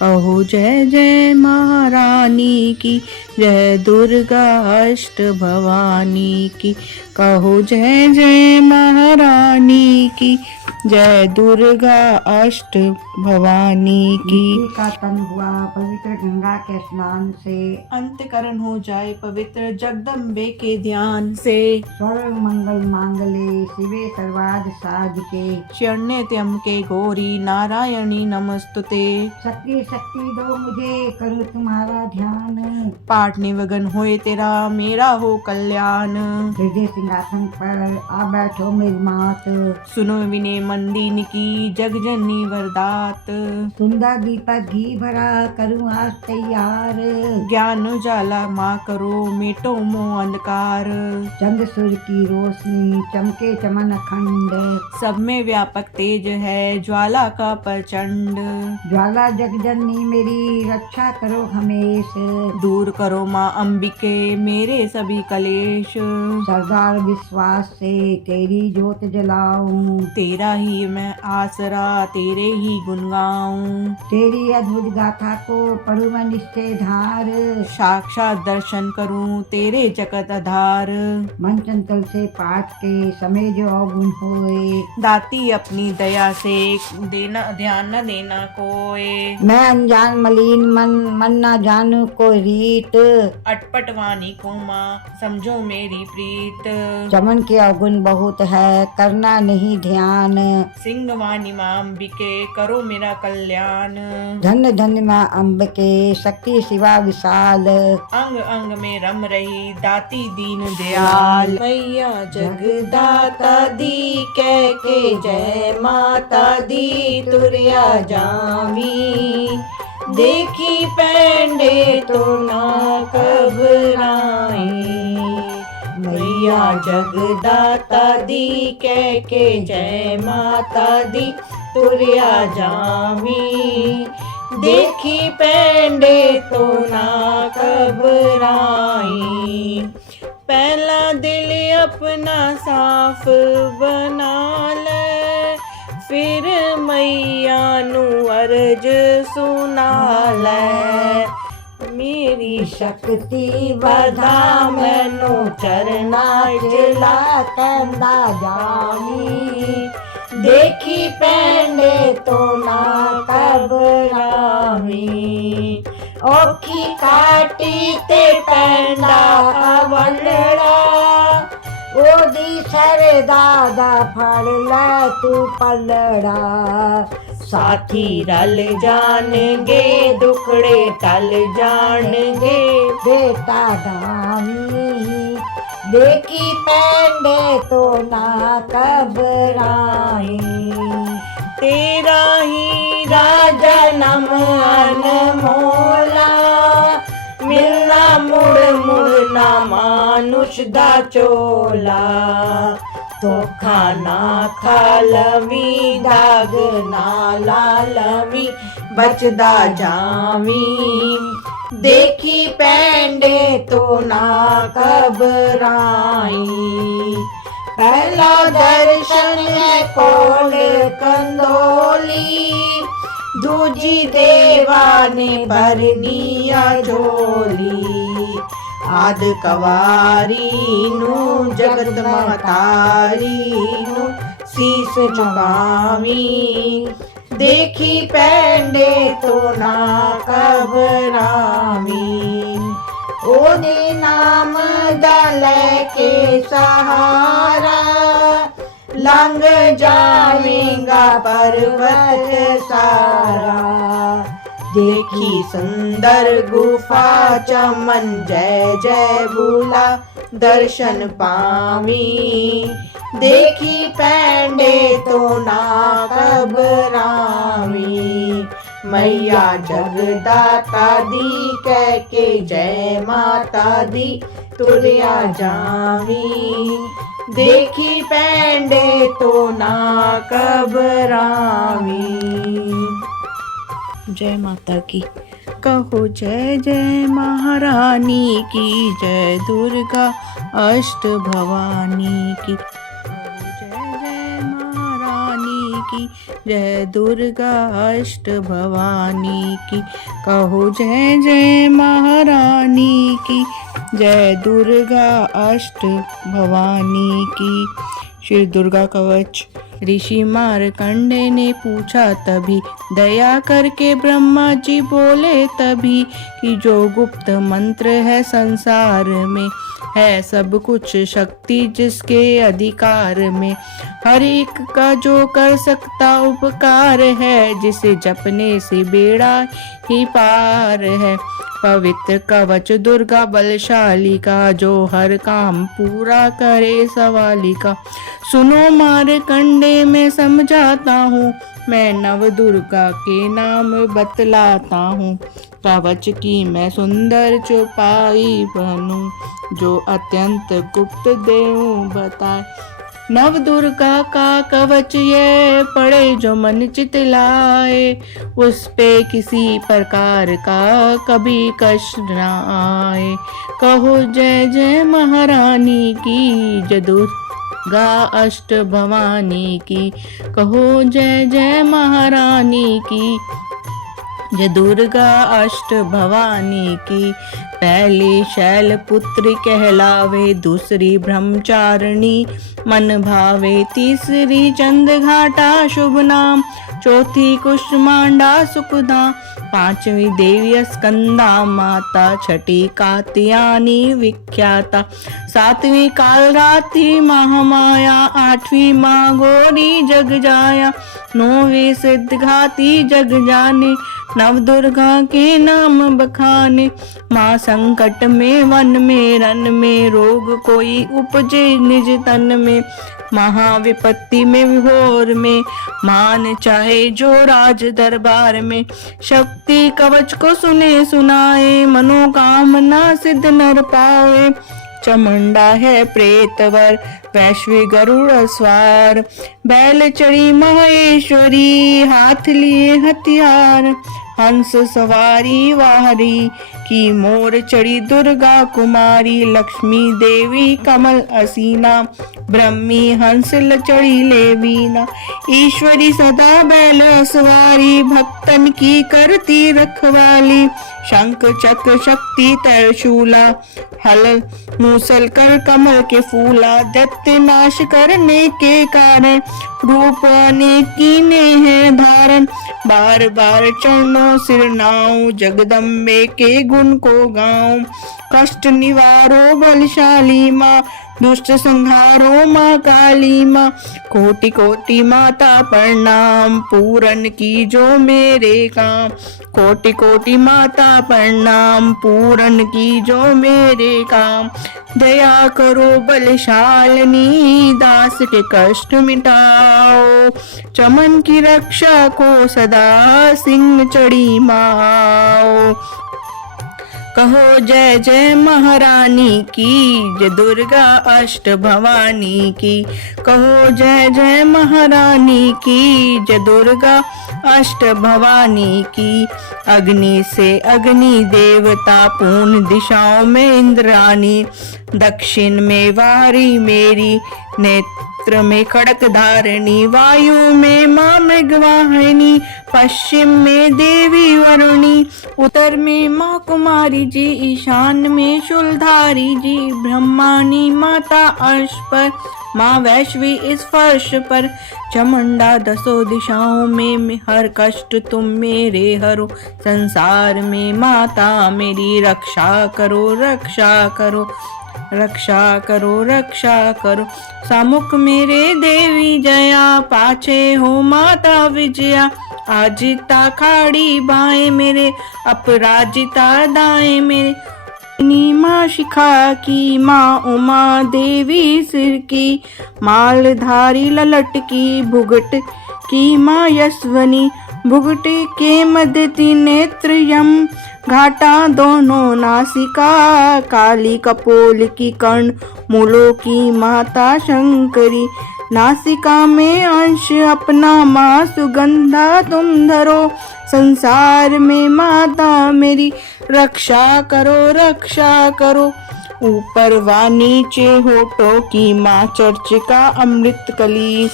कहो जय जय महारानी की, जय दुर्गा अष्ट भवानी की। कहो जय जय महारानी की, जय दुर्गा अष्ट भवानी की। मिट्टी का तन हुआ पवित्र गंगा के स्नान से, अंतकरण हो जाए पवित्र जगदम्बे के ध्यान से। सर्व मंगल मांगले शिवे सर्वार्थ साधिके, शरण्य त्र्यंबके गौरी नारायणी नमस्तुते। शक्ति शक्ति दो मुझे करूँ तुम्हारा ध्यान, पाठ निवगन होए तेरा मेरा हो कल्याण। हृदय सिंहासन पर आ बैठो मेरी मात, सुनो विनय मंदिन की जगजननी वरदात। सुंदर दीपक घी भरा करूँ आज तैयार, ज्ञान उजाला माँ करो मिटो मोह अंधकार। चंद्र सूर्य की रोशनी चमके चमन अखंड, सब में व्यापक तेज है ज्वाला का प्रचंड। ज्वाला जगजननी मेरी रक्षा करो हमेश, दूर करो माँ अंबिके मेरे सभी कलेश। सरदार विश्वास से तेरी ज्योत जलाऊं, तेरा ही मैं आसरा तेरे ही गुण गाऊं। तेरी अद्भुत गाथा को पढ़ूं मैं निश्चय धार, साक्षात दर्शन करूं तेरे जगत आधार। मन चंचल से पाठ के समय जो अवगुण होए, दाती अपनी दया से देना ध्यान न देना कोय। मैं अनजान मलिन मन ना जानू कोई रीत, अटपट वाणी को माँ समझो मेरी प्रीत। चमन के अवगुण बहुत है करना नहीं ध्यान, सिंह वाणी माँ अंबिके करो मेरा कल्याण। धन्य धन्य माँ अम्ब के शक्ति शिवा विशाल, अंग अंग में रम रही दाती दीन दयाल। मैया जगदाता दी कह के जय माता दी तुरिया जावी। देखी पैंडे तो ना घबराए, मैया जगदाता दी कह के जय माता दी तुरिया जावी। देखी पैंडे तो ना घबराई। पहला दिल अपना साफ बना ले, फिर मैया नू अर्ज सुना ले। मेरी शक्ति बधा मैनू चरना चला कहंदा जावी, देखी पैंडे तो ना घबरावी। औखी काटी ते पैंडा वलड़ा, ओदी सरदा दा फड़ लै तू पलड़ा। साथी रल जाणगे दुखड़े टल जाणगे। बेटा दानी देखी पैंडे तो ना घबराई। तेरा ही राजा नम अनमोला, मिलना मुड़ मुड़ ना मानुष दा चोला। धोखा ना खा लवी दाग ना ला लवी बचदा जावी। देखी पैंडे तो ना घबराई। पहला दर्शन है कोल कंदोली, दूजी देवा ने भर दिया झोली। आद कवारी नू जगत महतारी नू शीस झुकावी। देखी पैंडे तो ना घबरावी। ओदे नाम दा लेके सहारा, लंघ जावेगा पर्वत सारा। देखी सुंदर गुफा चमन जय जय बोला दर्शन पावी। देखी पैंडे तो ना घबरावी। मैया जगदाता दी कह के जय माता दी तुरिया जावी। देखी पैंडे तो ना घबरावी। जय माता की। कहो जय जय महारानी की, जय दुर्गा अष्ट भवानी की। कहो जय जय महारानी की, की जय दुर्गा अष्ट भवानी की। कहो जय जय महारानी की जय दुर्गा अष्ट भवानी की। श्री दुर्गा कवच। ऋषि मार्कंडे ने पूछा तभी, दया करके ब्रह्मा जी बोले तभी, कि जो गुप्त मंत्र है संसार में, है सब कुछ शक्ति जिसके अधिकार में। हर एक का जो कर सकता उपकार है, जिसे जपने से बेड़ा ही पार है। पवित्र कवच दुर्गा बलशाली का, जो हर काम पूरा करे सवाली का। सुनो मार्कंडे मैं समझाता हूँ, मैं नव दुर्गा के नाम बतलाता हूँ। कवच की मैं सुंदर चौपाई बनूं, जो अत्यंत गुप्त देऊं बताए। नव दुर्गा का कवच ये पड़े जो मन चित लाए, उस पे किसी प्रकार का कभी कष्ट न आए। कहो जय जय महारानी की जय दुर्गा अष्ट भवानी की। कहो जय जय महारानी की जय दुर्गा अष्ट भवानी की। पहली शैलपुत्री कहलावे, दूसरी ब्रह्मचारिणी मन भावे, तीसरी चंद्रघाटा शुभ नाम, चौथी कुष्मांडा सुखधाम, पांचवी देवी स्कंदा माता, छठी कात्यायनी विख्याता, सातवीं कालरात्रि महामाया, आठवीं माँ गौरी जग जाया, नौवीं सिद्धघाती जग जाने, नव दुर्गा के नाम बखाने। माँ संकट में वन में रन में, रोग कोई उपजे निज तन में, महाविपत्ति में विभोर में, मान चाहे जो राज दरबार में। शक्ति कवच को सुने सुनाए, मनोकामना सिद्ध नर पावे। चमुंडा है प्रेतवर, वैश्वी गरुड़ स्वार, बैल चढ़ी महेश्वरी, हाथ लिए हथियार, हंस सवारी वाहरी की, मोर चढ़ी दुर्गा कुमारी, लक्ष्मी देवी कमल असीना, ब्रह्मी हंस चढ़ी लेवीना, ईश्वरी सदा बैल सवारी, भक्तन की करती रखवाली, शंख चक्र शक्ति त्रिशूला, हल मूसल कर कमल के फूला, दैत्य नाश करने के कारण, रूप अनेक कीने हैं धारण, बार बार चरणों सिर नाऊं, जगदम्बे के गुण को गाऊं। कष्ट निवारो बलशाली माँ, दुष्ट संहारो माँ काली माँ, कोटि कोटि माता प्रणाम, पूरन की जो मेरे काम। कोटि कोटि माता प्रणाम, पूरन की जो मेरे काम। दया करो बलशालिनी, दास के कष्ट मिटाओ, चमन की रक्षा को सदा सिंह चढ़ी माओ। कहो जय जय महारानी की जय दुर्गा अष्ट भवानी की। कहो जय जय महारानी की जय दुर्गा अष्ट भवानी की। अग्नि से अग्नि देवता, पूर्ण दिशाओं में इंद्राणी, दक्षिण में वारी मेरी, नेत्र में खड़क धारणी, वायु में माँ मृगवाहिनी, पश्चिम में देवी वरुणी, उत्तर में माँ कुमारी जी, ईशान में शूलधारी जी, ब्रह्मानी माता अर्श पर, माँ वैश्वी इस फर्श पर, चमुंडा दसों दिशाओं में हर कष्ट तुम मेरे हरो, संसार में माता मेरी रक्षा करो रक्षा करो रक्षा करो रक्षा करो। सामुख मेरे देवी जया, पाछे हो माता विजया, आजिता खाड़ी बाएं मेरे, अपराजिता दाएं मेरे, माँ शिखा की, माँ उमा देवी सिर की, मालधारी ललट की, भुगट की माँ यशवनी, भुगट के मध्य तीन नेत्र यम, घाटा दोनों नासिका, काली कपोल की कर्ण, मूलों की माता शंकरी, नासिका में अंश अपना माँ सुगंधा तुम धरो, संसार में माता मेरी रक्षा करो रक्षा करो। ऊपर व नीचे होठों की माँ चर्चिका अमृत कली,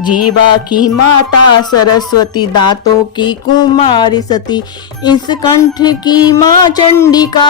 जीवा की माता सरस्वती, दांतों की कुमारी सती, इस कंठ की माँ चंडिका,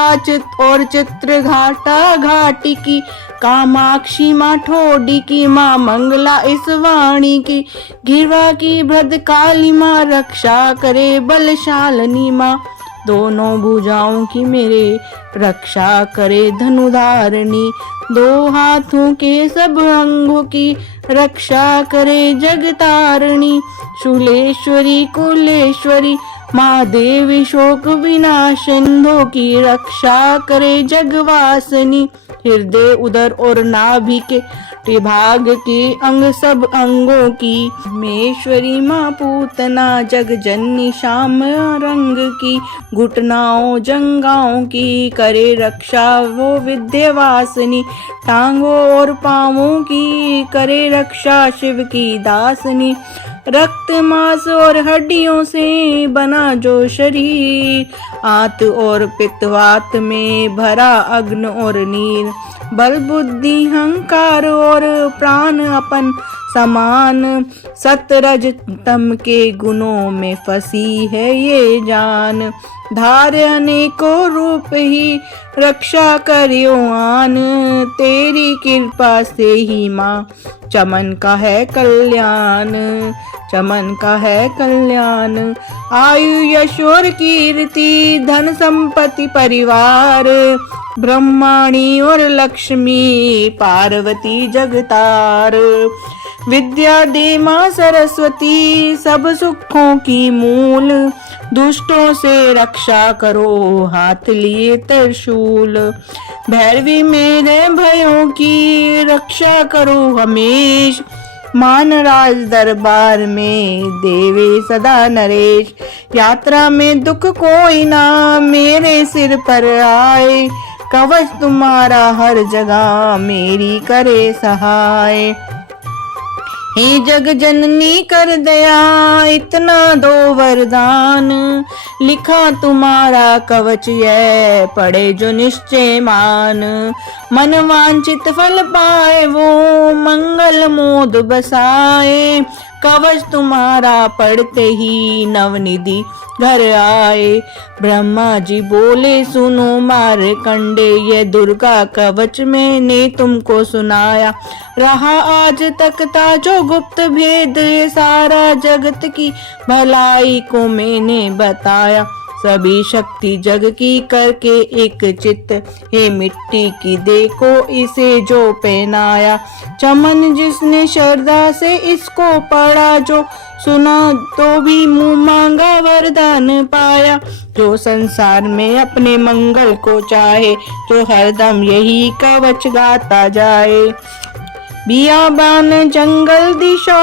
और चित्र घाटा घाटी की कामाक्षी माँ, ठोडी की माँ मंगला, इस वाणी की गिरवा की भद्रकाली माँ, रक्षा करे बलशालिनी माँ, दोनों भुजाओं की मेरे रक्षा करे धनुधारिणी, दो हाथों के सब अंगों की रक्षा करे जगतारिणी, शूलेश्वरी कुलेश्वरी माँ देवी, शोक विनाशंधों की रक्षा करे जगवासनी, हृदय उदर और नाभि के विभाग के अंग सब अंगों की मेश्वरी माँ, पूतना जग जननी श्याम रंग की, घुटनाओं जंगाओं की करे रक्षा वो विद्यावासिनी, टांगों और पांवों की करे रक्षा शिव की दासनी, रक्त मांस और हड्डियों से बना जो शरीर, आत और पित्तवात में भरा अग्न और नीर, बल बुद्धि अहंकार और प्राण अपन समान, सतरज तम के गुणों में फंसी है ये जान, धार्य अनेकों रूप ही रक्षा करियो आन, तेरी कृपा से ही माँ चमन का है कल्याण, चमन का है कल्याण, आयु यश और कीर्ति धन संपत्ति परिवार, ब्रह्माणी और लक्ष्मी पार्वती जगतार, विद्या दे माँ सरस्वती सब सुखों की मूल, दुष्टों से रक्षा करो हाथ लिए त्रिशूल, भैरवी मेरे भयों की रक्षा करो हमेश, मान राज दरबार में देवे सदा नरेश, यात्रा में दुख कोई ना मेरे सिर पर आए, कवच तुम्हारा हर जगह मेरी करे सहाय, हे जग जननी कर दया इतना दो वरदान, लिखा तुम्हारा कवच यह पढ़े जो निश्चय मान, मन वांछित फल पाए वो मंगल मोद बसाए, कवच तुम्हारा पढ़ते ही नवनिधि घर आए, ब्रह्मा जी बोले सुनो मार्कंडे, ये दुर्गा कवच मैंने तुमको सुनाया, रहा आज तक था जो गुप्त भेद, सारा जगत की भलाई को मैंने बताया, सभी शक्ति जग की करके एक चित्त, हे मिट्टी की देखो इसे जो पहनाया, चमन जिसने श्रद्धा से इसको पढ़ा, जो सुना तो भी मुंह मांगा वरदान पाया, जो संसार में अपने मंगल को चाहे, जो हरदम यही कवच गाता जाए, बियाबान जंगल दिशा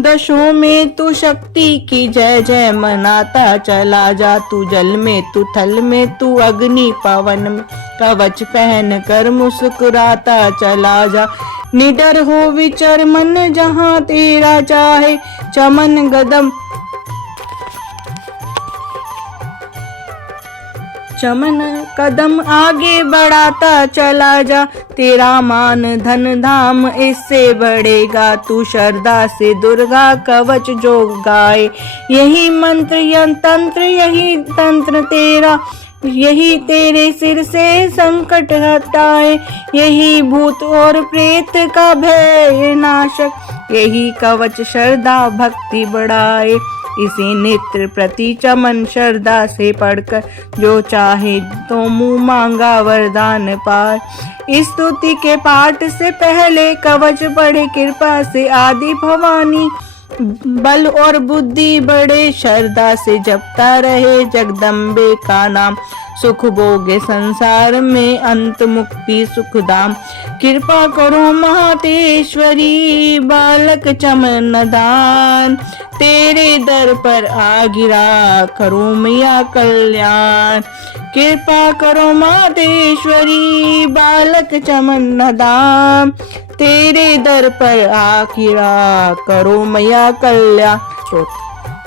दशों में तू शक्ति की जय जय मनाता चला जा, तू जल में तू थल में तू अग्नि पवन में कवच पहन कर मुस्कुराता चला जा, निडर हो विचर मन जहाँ तेरा चाहे, चमन गदम चमन कदम आगे बढ़ाता चला जा, तेरा मान धन धाम इससे बढ़ेगा, तू श्रद्धा से दुर्गा कवच जो गाए, यही मंत्र तंत्र यही तंत्र तेरा, यही तेरे सिर से संकट हटाए, यही भूत और प्रेत का भय नाशक, यही कवच श्रद्धा भक्ति बढ़ाए, इसे नेत्र प्रति चमन श्रद्धा से पढ़कर जो चाहे तो मुंह मांगा वरदान पाए, इस स्तुति के पाठ से पहले कवच पढ़े कृपा से आदि भवानी, बल और बुद्धि बड़े श्रद्धा से जपता रहे जगदम्बे का नाम, सुख भोगे संसार में अंत मुक्ति सुखधाम, कृपा करो महातेश्वरी बालक चमन दान, तेरे दर पर आ गिरा करो मैया कल्याण, कृपा करो मातेश्वरी बालक चमन दान, तेरे दर पर आ गिरा करो मैया कल्याण,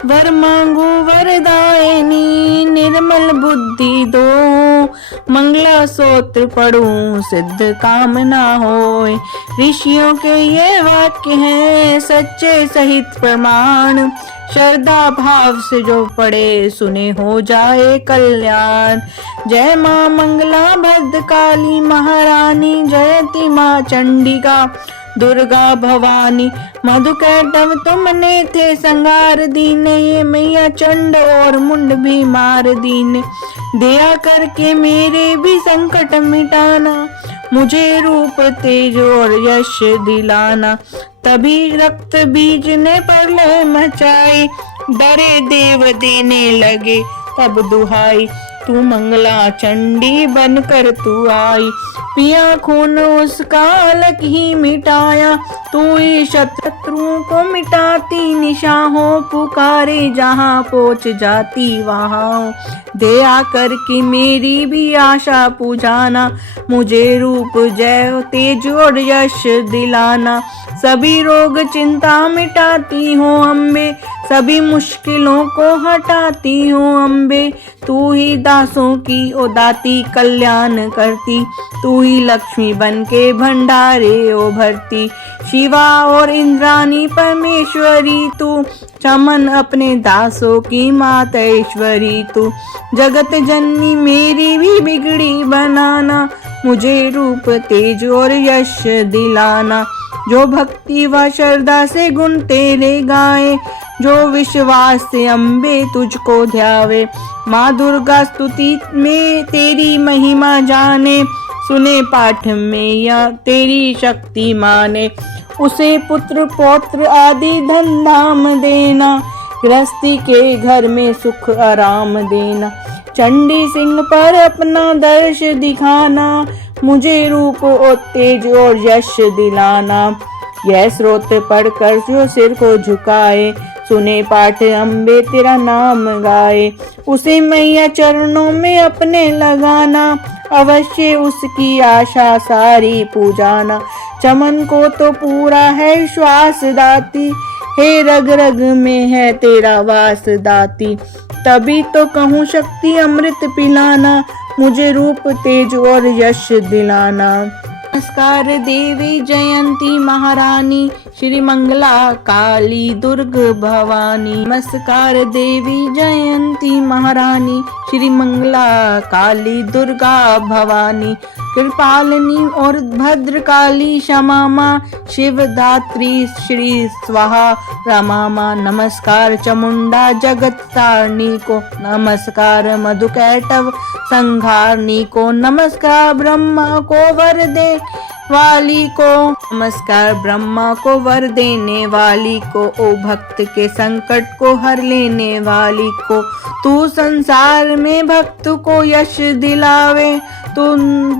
वर मांगो वरदायिनी निर्मल बुद्धि दो, मंगला स्तोत्र पढ़ूं सिद्ध कामना होए। ऋषियों के ये वाक्य हैं सच्चे सहित प्रमाण, श्रद्धा भाव से जो पढ़े सुने हो जाए कल्याण। जय माँ मंगला भद्रकाली महारानी, जयति माँ चंडिका दुर्गा भवानी। मधुकैटभ तुमने थे संगार दीने, ये मैया चंड और मुंड भी मार दीने। दया करके मेरे भी संकट मिटाना, मुझे रूप तेज और यश दिलाना। तभी रक्त बीज ने प्रलय मचाई, डरे देव देने लगे तब दुहाई। तू मंगला चंडी बनकर तू आई, पिया खून उसका अलग ही मिटाया। तू ही शत्रुओं को मिटाती निशाहों, पुकारे जहाँ पहुँच जाती वहाँ। दया करके मेरी भी आशा पुजाना, मुझे रूप जय तेज और यश दिलाना। सभी रोग चिंता मिटाती हो अम्बे, सभी मुश्किलों को हटाती हो अम्बे। तू ही दासों की ओ दाती कल्याण करती, तू ही लक्ष्मी बन के भंडारे ओ भरती। शिवा और इंद्राणी परमेश्वरी तू, चमन अपने दासों की मातेश्वरी तू। जगत जननी मेरी भी बिगड़ी बनाना, मुझे रूप तेज और यश दिलाना। जो भक्ति व श्रद्धा से गुण तेरे गाए, जो विश्वास से अम्बे तुझको ध्यावे। माँ दुर्गा स्तुति में तेरी महिमा जाने, सुने पाठ में या तेरी शक्ति माने। उसे पुत्र पौत्र आदि धन धाम देना, गृहस्थी के घर में सुख आराम देना। चंडी सिंह पर अपना दर्श दिखाना, मुझे रूप और तेज और यश दिलाना। यह स्रोत पढ़कर जो सिर को झुकाए, सुने पाठ अम्बे तेरा नाम गाए। उसे मैया चरणों में अपने लगाना, अवश्य उसकी आशा सारी पूजाना। चमन को तो पूरा है श्वास दाती, हे रग रग में है तेरा वास दाती। तभी तो कहूँ शक्ति अमृत पिलाना, मुझे रूप तेज और यश दिलाना। नमस्कार देवी जयंती महारानी, श्री मंगला काली दुर्ग भवानी। नमस्कार देवी जयंती महारानी, श्री मंगला काली दुर्गा भवानी। कृपालिनी और भद्रकाली क्षमा माँ, शिवदात्री श्री स्वाहा रमा माँ। नमस्कार चामुंडा जगत तारणी को, नमस्कार मधुकैटभ संहारनी को। नमस्कार ब्रह्मा को वर दे वाली को, नमस्कार ब्रह्मा को वर देने वाली को। ओ भक्त के संकट को हर लेने वाली को, तू संसार में भक्त को यश दिलावे। तू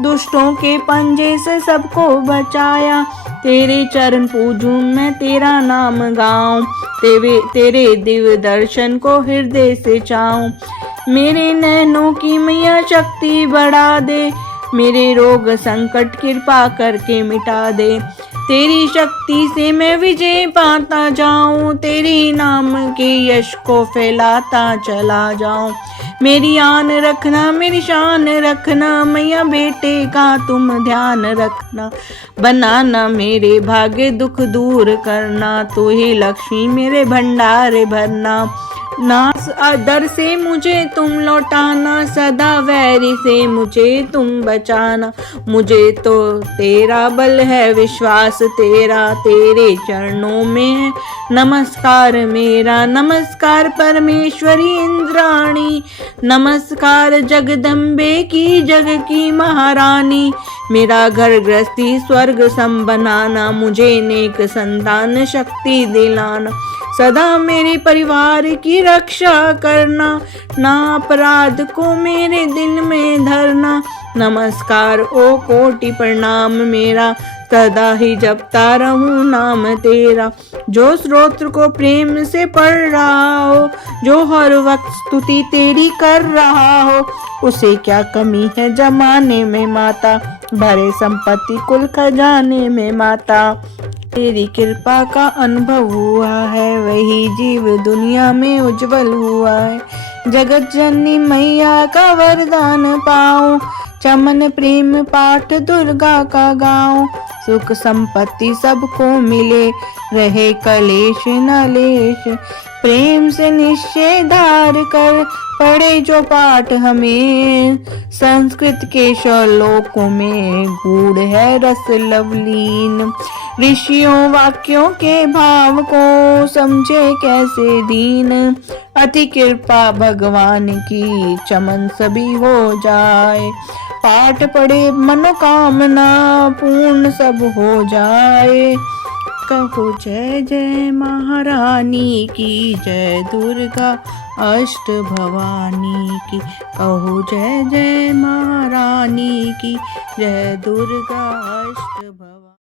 दुष्टों के पंजे से सबको बचाया, तेरे चरण पूजूं मैं तेरा नाम गाऊं। तेरे दिव्य दर्शन को हृदय से चाहूं। मेरे नैनों की मैया शक्ति बढ़ा दे, मेरे रोग संकट कृपा करके मिटा दे। तेरी शक्ति से मैं विजय पाता जाऊं, तेरे नाम के यश को फैलाता चला जाऊं। मेरी आन रखना, मेरी शान रखना, मैया बेटे का तुम ध्यान रखना। बनाना मेरे भाग्य दुख दूर करना, तू ही लक्ष्मी मेरे भंडारे भरना। नास दर से मुझे तुम लौटाना, सदा वैरी से मुझे तुम बचाना। मुझे तो तेरा बल है, विश्वास तेरा तेरे चरणों में है नमस्कार मेरा। नमस्कार परमेश्वरी इंद्राणी, नमस्कार जगदम्बे की जग की महारानी। मेरा घर गृहस्थी स्वर्ग सम बनाना, मुझे नेक संतान शक्ति दिलाना। सदा मेरे परिवार की रक्षा करना, ना अपराध को मेरे दिल में धरना। नमस्कार ओ कोटि प्रणाम मेरा, सदा ही जपता रहूं नाम तेरा। जो स्तोत्र को प्रेम से पढ़ रहा हो, जो हर वक्त स्तुति तेरी कर रहा हो, उसे क्या कमी है जमाने में माता, भरे संपत्ति कुल खजाने में माता। तेरी कृपा का अनुभव हुआ है, वही जीव दुनिया में उज्जवल हुआ है। जगत जननी मैया का वरदान पाऊं, चमन प्रेम पाठ दुर्गा का गाऊं। सुख संपत्ति सबको मिले, रहे कलेश नलेश। प्रेम से निश्चय धार कर पढ़े जो पाठ हमें, संस्कृत के श्लोकों में गूढ़ है रस लवलीन। ऋषियों वाक्यों के भाव को समझे कैसे दीन, अति कृपा भगवान की चमन सभी हो जाए। पाठ पढ़े मनोकामना पूर्ण सब हो जाए। कहो जय जय महारानी की, जय दुर्गा अष्ट भवानी की। कहो जय जय महारानी की, जय दुर्गा अष्ट भवानी।